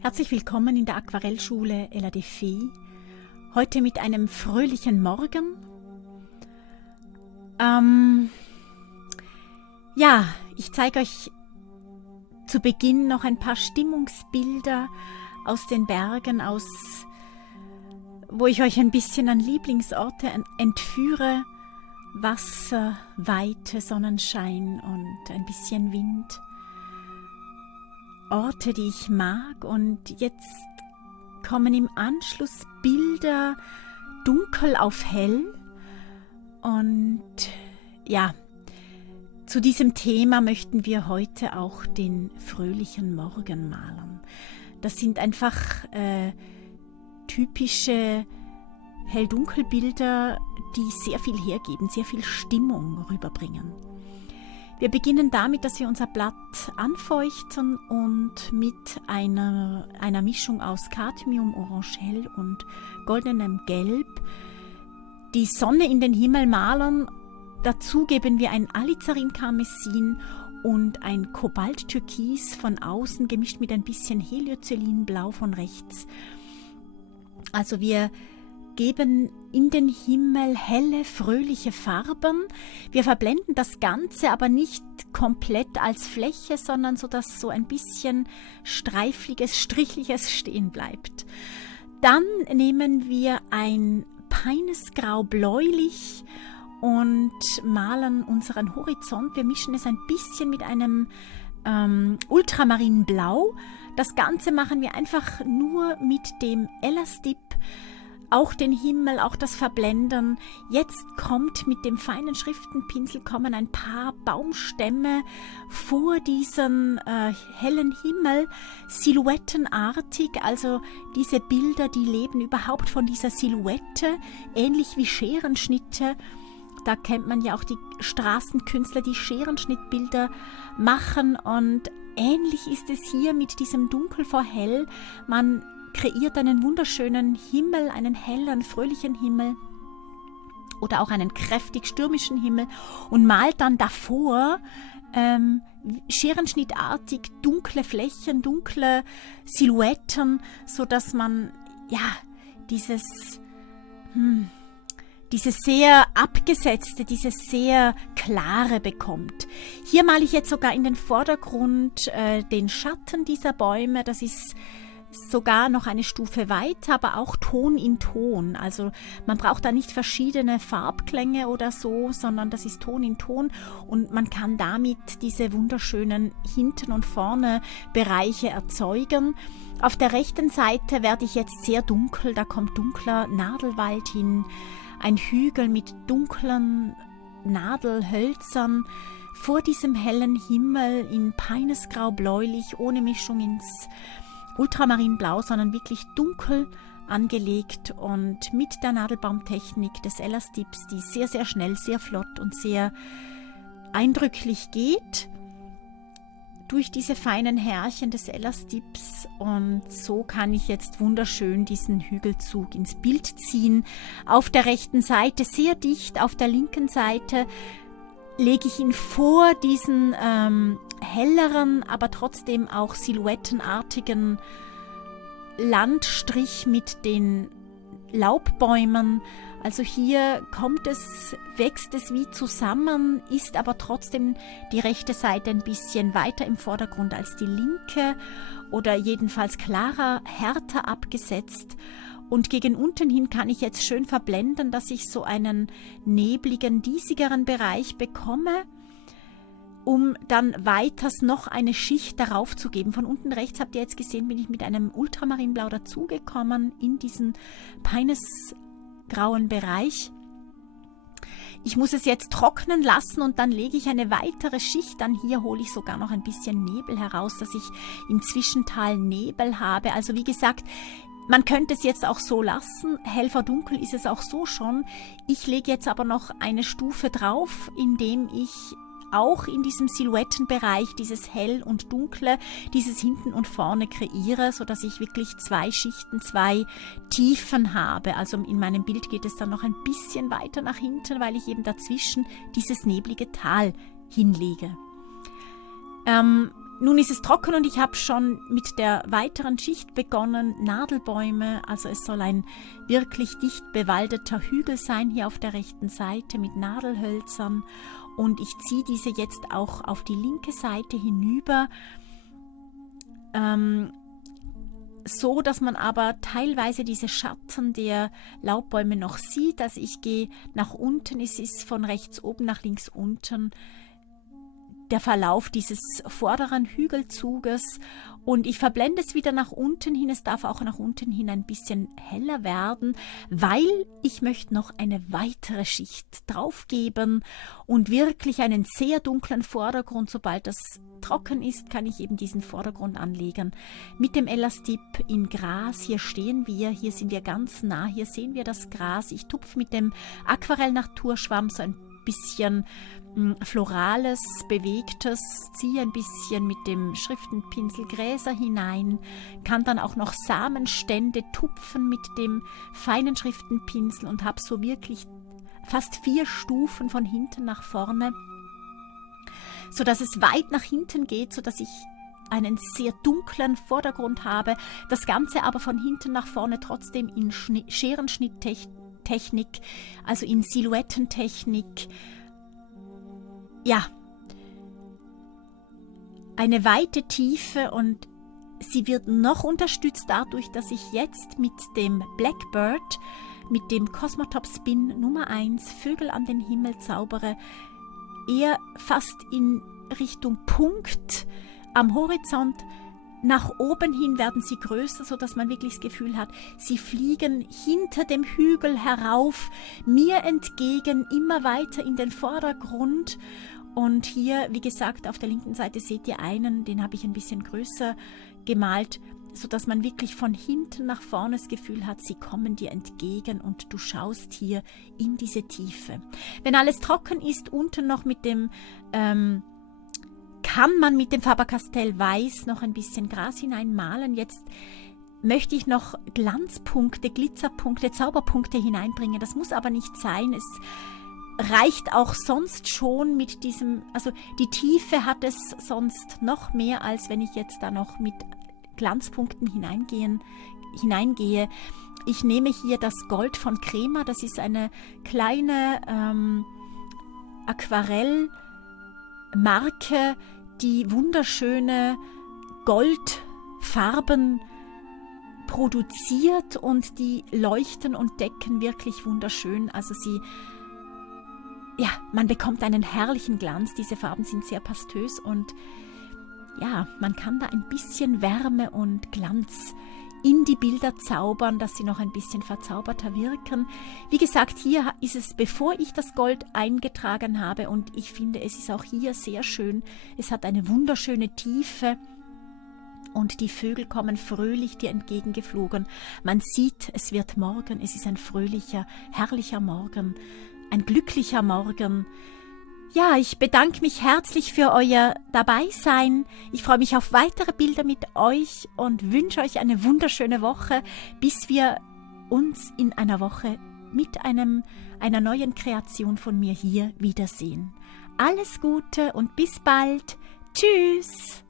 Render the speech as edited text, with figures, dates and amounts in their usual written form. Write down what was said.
Herzlich willkommen in der Aquarellschule Ella de Fee. Heute mit einem fröhlichen Morgen. Ich zeige euch zu Beginn noch ein paar Stimmungsbilder aus den Bergen, wo ich euch ein bisschen an Lieblingsorte entführe. Wasser, Weite, Sonnenschein und ein bisschen Wind. Orte, die ich mag, und jetzt kommen im Anschluss Bilder dunkel auf hell. Und ja, zu diesem Thema möchten wir heute auch den fröhlichen Morgen malen. Das sind einfach typische Hell-Dunkel-Bilder, die sehr viel hergeben, sehr viel Stimmung rüberbringen. Wir beginnen damit, dass wir unser Blatt anfeuchten und mit einer Mischung aus Cadmium, Orange Hell und goldenem Gelb die Sonne in den Himmel malen. Dazu geben wir ein Alizarin-Karmesin und ein Kobalt-Türkis von außen, gemischt mit ein bisschen Heliocelin-Blau von rechts. Also wir geben in den Himmel helle, fröhliche Farben. Wir verblenden das Ganze aber nicht komplett als Fläche, sondern so, dass so ein bisschen streifliges, strichliches stehen bleibt. Dann nehmen wir ein Peinesgrau-bläulich und malen unseren Horizont. Wir mischen es ein bisschen mit einem Ultramarinblau. Das Ganze machen wir einfach nur mit dem Elastip. Auch den Himmel, auch das Verblenden. Jetzt kommt mit dem feinen Schriftenpinsel kommen ein paar Baumstämme vor diesen hellen Himmel, silhouettenartig. Also diese Bilder, die leben überhaupt von dieser Silhouette, ähnlich wie Scherenschnitte. Da kennt man ja auch die Straßenkünstler, die Scherenschnittbilder machen, und ähnlich ist es hier mit diesem Dunkel vor Hell. Man kreiert einen wunderschönen Himmel, einen hellen, fröhlichen Himmel oder auch einen kräftig stürmischen Himmel und malt dann davor scherenschnittartig dunkle Flächen, dunkle Silhouetten, sodass man dieses sehr abgesetzte, dieses sehr klare bekommt. Hier male ich jetzt sogar in den Vordergrund den Schatten dieser Bäume. Das ist sogar noch eine Stufe weiter, aber auch Ton in Ton. Also man braucht da nicht verschiedene Farbklänge oder so, sondern das ist Ton in Ton, und man kann damit diese wunderschönen hinten und vorne Bereiche erzeugen. Auf der rechten Seite werde ich jetzt sehr dunkel, da kommt dunkler Nadelwald hin, ein Hügel mit dunklen Nadelhölzern vor diesem hellen Himmel in Peinesgrau-bläulich, ohne Mischung ins Ultramarinblau, sondern wirklich dunkel angelegt und mit der Nadelbaumtechnik des Elastips, die sehr, sehr schnell, sehr flott und sehr eindrücklich geht, durch diese feinen Härchen des Elastips. Und so kann ich jetzt wunderschön diesen Hügelzug ins Bild ziehen. Auf der rechten Seite sehr dicht, auf der linken Seite lege ich ihn vor diesen helleren, aber trotzdem auch silhouettenartigen Landstrich mit den Laubbäumen. Also hier wächst es wie zusammen, ist aber trotzdem die rechte Seite ein bisschen weiter im Vordergrund als die linke oder jedenfalls klarer, härter abgesetzt. Und gegen unten hin kann ich jetzt schön verblenden, dass ich so einen nebligen, diesigeren Bereich bekomme, um dann weiters noch eine Schicht darauf zu geben. Von unten rechts habt ihr jetzt gesehen, bin ich mit einem Ultramarinblau dazugekommen in diesen peinesgrauen Bereich. Ich muss es jetzt trocknen lassen und dann lege ich eine weitere Schicht an. Hier hole ich sogar noch ein bisschen Nebel heraus, dass ich im Zwischental Nebel habe. Also wie gesagt, man könnte es jetzt auch so lassen, hell vor dunkel ist es auch so schon. Ich lege jetzt aber noch eine Stufe drauf, indem ich auch in diesem Silhouettenbereich dieses Hell und Dunkle, dieses Hinten und Vorne kreiere, sodass ich wirklich zwei Schichten, zwei Tiefen habe. Also in meinem Bild geht es dann noch ein bisschen weiter nach hinten, weil ich eben dazwischen dieses neblige Tal hinlege. Nun ist es trocken und ich habe schon mit der weiteren Schicht begonnen, Nadelbäume, also es soll ein wirklich dicht bewaldeter Hügel sein hier auf der rechten Seite mit Nadelhölzern und ich ziehe diese jetzt auch auf die linke Seite hinüber, so dass man aber teilweise diese Schatten der Laubbäume noch sieht. Also ich gehe nach unten, es ist von rechts oben nach links unten der Verlauf dieses vorderen Hügelzuges und ich verblende es wieder nach unten hin. Es darf auch nach unten hin ein bisschen heller werden, weil ich möchte noch eine weitere Schicht draufgeben und wirklich einen sehr dunklen Vordergrund. Sobald das trocken ist, kann ich eben diesen Vordergrund anlegen. Mit dem Elastip in Gras, hier stehen wir, hier sind wir ganz nah, hier sehen wir das Gras. Ich tupfe mit dem Aquarell-Naturschwamm so ein bisschen Florales, Bewegtes, ziehe ein bisschen mit dem Schriftenpinsel Gräser hinein, kann dann auch noch Samenstände tupfen mit dem feinen Schriftenpinsel und habe so wirklich fast 4 Stufen von hinten nach vorne, sodass es weit nach hinten geht, sodass ich einen sehr dunklen Vordergrund habe, das Ganze aber von hinten nach vorne trotzdem in Scherenschnitttechnik, also in Silhouettentechnik, ja, eine weite Tiefe und sie wird noch unterstützt dadurch, dass ich jetzt mit dem Blackbird, mit dem Cosmotop Spin Nummer 1 Vögel an den Himmel zaubere, eher fast in Richtung Punkt am Horizont. Nach oben hin werden sie größer, sodass man wirklich das Gefühl hat, sie fliegen hinter dem Hügel herauf, mir entgegen, immer weiter in den Vordergrund. Und hier, wie gesagt, auf der linken Seite seht ihr einen, den habe ich ein bisschen größer gemalt, sodass man wirklich von hinten nach vorne das Gefühl hat, sie kommen dir entgegen und du schaust hier in diese Tiefe. Wenn alles trocken ist, unten noch mit dem kann man mit dem Faber-Castell Weiß noch ein bisschen Gras hineinmalen. Jetzt möchte ich noch Glanzpunkte, Glitzerpunkte, Zauberpunkte hineinbringen. Das muss aber nicht sein. Es reicht auch sonst schon mit diesem, also die Tiefe hat es sonst noch mehr, als wenn ich jetzt da noch mit Glanzpunkten hineingehe. Ich nehme hier das Gold von Crema. Das ist eine kleine Aquarellmarke, die wunderschöne Goldfarben produziert und die leuchten und decken wirklich wunderschön. Also man bekommt einen herrlichen Glanz. Diese Farben sind sehr pastös und ja, man kann da ein bisschen Wärme und Glanz in die Bilder zaubern, dass sie noch ein bisschen verzauberter wirken. Wie gesagt, hier ist es, bevor ich das Gold eingetragen habe und ich finde, es ist auch hier sehr schön. Es hat eine wunderschöne Tiefe und die Vögel kommen fröhlich dir entgegengeflogen. Man sieht, es wird Morgen, es ist ein fröhlicher, herrlicher Morgen, ein glücklicher Morgen. Ja, ich bedanke mich herzlich für euer Dabeisein. Ich freue mich auf weitere Bilder mit euch und wünsche euch eine wunderschöne Woche, bis wir uns in einer Woche mit einer neuen Kreation von mir hier wiedersehen. Alles Gute und bis bald. Tschüss!